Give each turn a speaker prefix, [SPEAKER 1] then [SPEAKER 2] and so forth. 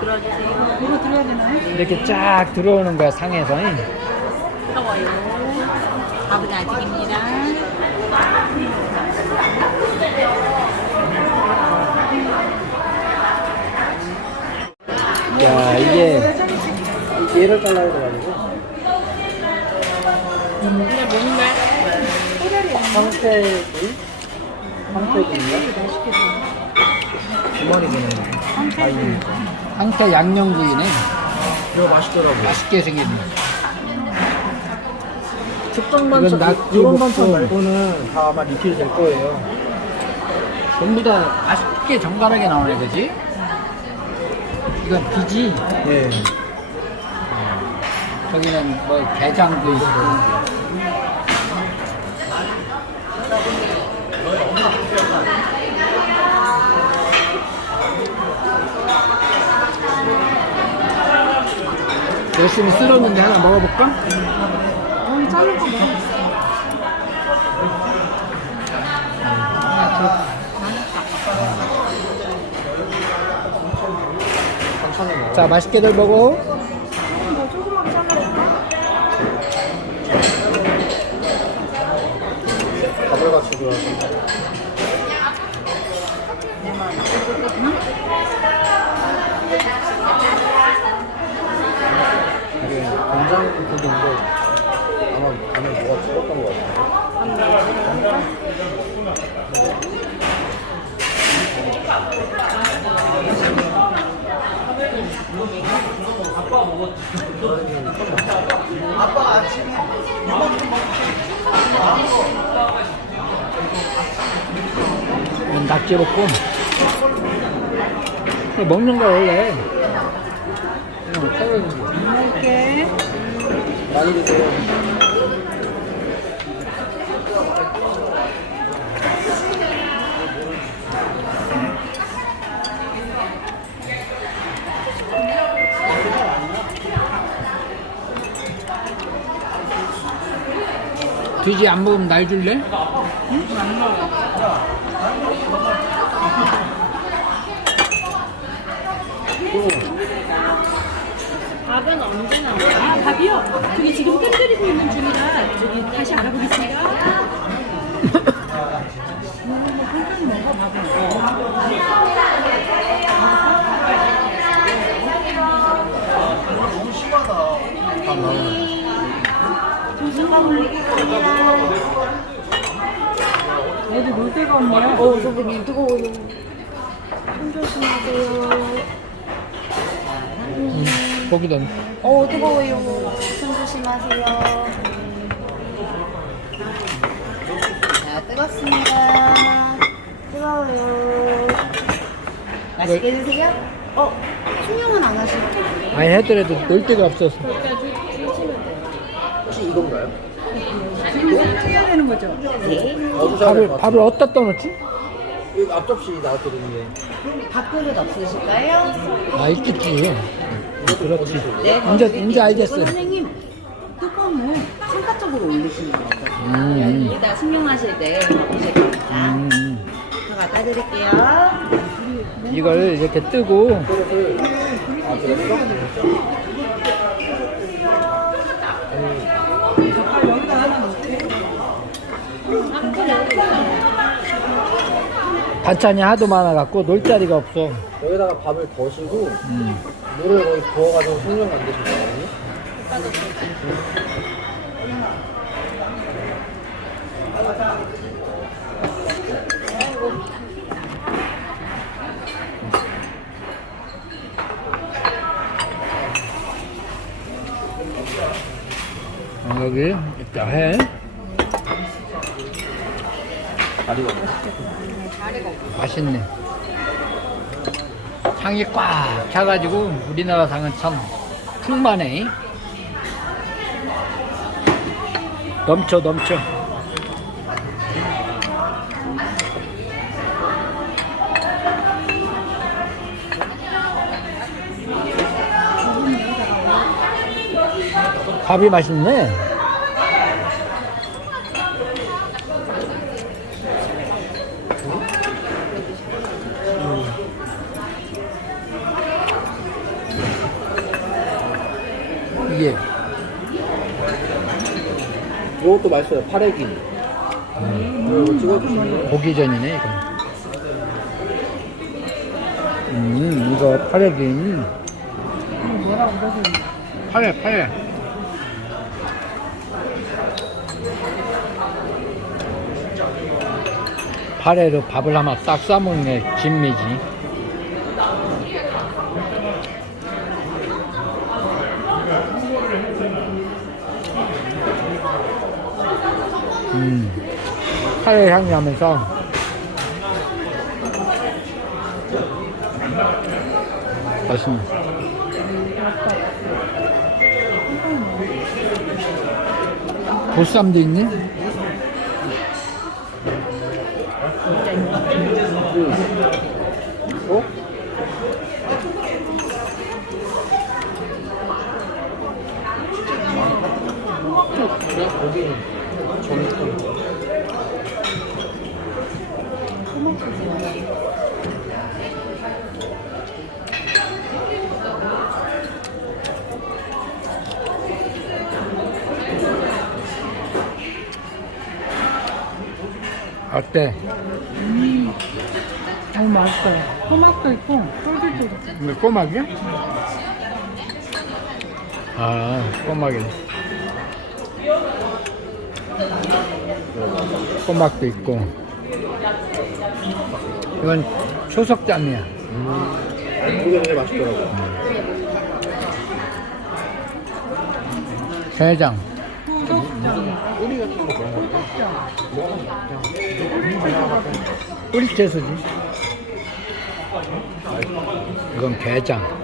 [SPEAKER 1] 들어주세요.
[SPEAKER 2] 이거 들어야 되나요?
[SPEAKER 3] 이렇게 쫙 들어오는 거야 상에서.
[SPEAKER 1] 뜨거워요. 밥은 아직입니다.
[SPEAKER 3] 야 이게
[SPEAKER 4] 얘를 잘라야 돼가지고
[SPEAKER 1] 근데 뭔가
[SPEAKER 4] 황태구이? 황태구이인가?
[SPEAKER 3] 주머니구나. 황태 양념구이네.
[SPEAKER 4] 이거 맛있더라고요
[SPEAKER 3] 맛있게 생겼네.
[SPEAKER 4] 특정
[SPEAKER 3] 이건
[SPEAKER 4] 반찬,
[SPEAKER 3] 낙지
[SPEAKER 4] 이런
[SPEAKER 3] 볶음.
[SPEAKER 4] 반찬 말고는 다 아마 리필 될 거예요
[SPEAKER 3] 전부 다 맛있게 정갈하게 나오네, 그지? 이건 비지.
[SPEAKER 4] 예
[SPEAKER 3] 저기는 뭐 게장도 있고. 열심히 쓸었는데 하나 먹어볼까?
[SPEAKER 2] 어, 자른 거 먹어.
[SPEAKER 4] 먹어
[SPEAKER 3] 자, 맛있게들 먹어.
[SPEAKER 2] 더 조그맣게 잘라줄까?
[SPEAKER 4] 밥을 같이 들어가서 이게 된장국인데 아마 안에 뭐가 찍었던 것 같아요
[SPEAKER 3] 이건 낙지볶음. 이거 먹는 거 원래. 그냥 태우는 거.
[SPEAKER 2] 이렇게.
[SPEAKER 4] 많이 드세요
[SPEAKER 3] 돼지 안 먹으면 날 줄래?
[SPEAKER 1] 밥은 언제 나와요?
[SPEAKER 2] 아, 밥이요? 저기 지금 뜸 들이고 있는 중이라 저기 다시 알아보겠습니다. 음, 뭐 천천히 먹어, 밥은.
[SPEAKER 4] 밥 나오네
[SPEAKER 2] 애들 놀 데가 없네요.
[SPEAKER 1] 어, 선생님 뜨거워요.
[SPEAKER 2] 손 조심하세요.
[SPEAKER 3] 고기도.
[SPEAKER 1] 어, 뜨거워요. 손 조심하세요. 자, 뜨겁습니다. 뜨거워요. 맛있게 드세요. 어, 충용은 안 하시고.
[SPEAKER 3] 아니 했더라도 놀 데가 없어서.
[SPEAKER 4] 혹시 이건가요?
[SPEAKER 2] 지금 해야 되는 거죠?
[SPEAKER 1] 네.
[SPEAKER 3] 밥을 밥을 어디다 떠놓지?
[SPEAKER 4] 여기 앞접시 나왔거든요
[SPEAKER 1] 밥그릇 없으실까요?
[SPEAKER 3] 아 있겠지. 그렇지.
[SPEAKER 1] 네.
[SPEAKER 3] 이제 이제 알겠어.
[SPEAKER 1] 선생님, 뚜껑을 창가 쪽으로 올리시는 거예요.
[SPEAKER 3] 음,
[SPEAKER 1] 이따 승용하실 때 드실 겁니다.
[SPEAKER 3] 음, 음.
[SPEAKER 1] 저 갖다 드릴게요.
[SPEAKER 3] 이걸 이렇게 뜨고
[SPEAKER 4] 아 그랬어?
[SPEAKER 2] 젓갈 여기다 하나 넣을게.
[SPEAKER 3] 반찬이 하도 많아갖고 놀 자리가 없어.
[SPEAKER 4] 여기다가 밥을 더시고
[SPEAKER 3] 음.
[SPEAKER 4] 물을 거기 부어가지고 숙련 만드실 거거든요
[SPEAKER 3] 어, 여기 이따 해.
[SPEAKER 4] 다리가
[SPEAKER 3] 맛있네. 상이 꽉 차가지고 우리나라 상은 참 풍만해. 넘쳐 넘쳐. 밥이 맛있네.
[SPEAKER 4] 이것도 맛있어요. 파래기. 이거 찍어주시면.
[SPEAKER 3] 고기전이네 이거. 음 이거 파래김. 파래 파래. 파래로 밥을 하나 싹 싸먹는 게 진미지. 음, 파래 향이 나면서 맛있네. 보쌈도 있니?
[SPEAKER 4] 어? 그래? 거기는 전통.
[SPEAKER 3] 어때?
[SPEAKER 2] 너무 맛있어요. 토마토 있고 쫄깃쫄깃.
[SPEAKER 3] 이거 꼬막이야? 아, 꼬막이네. 꼬막도 있고. 이건 초석잠이야.
[SPEAKER 4] 되게 맛있더라고.
[SPEAKER 3] 게장.
[SPEAKER 4] 꼬리 같은 거거 같아.
[SPEAKER 3] 뿌리채소지. 이건 게장.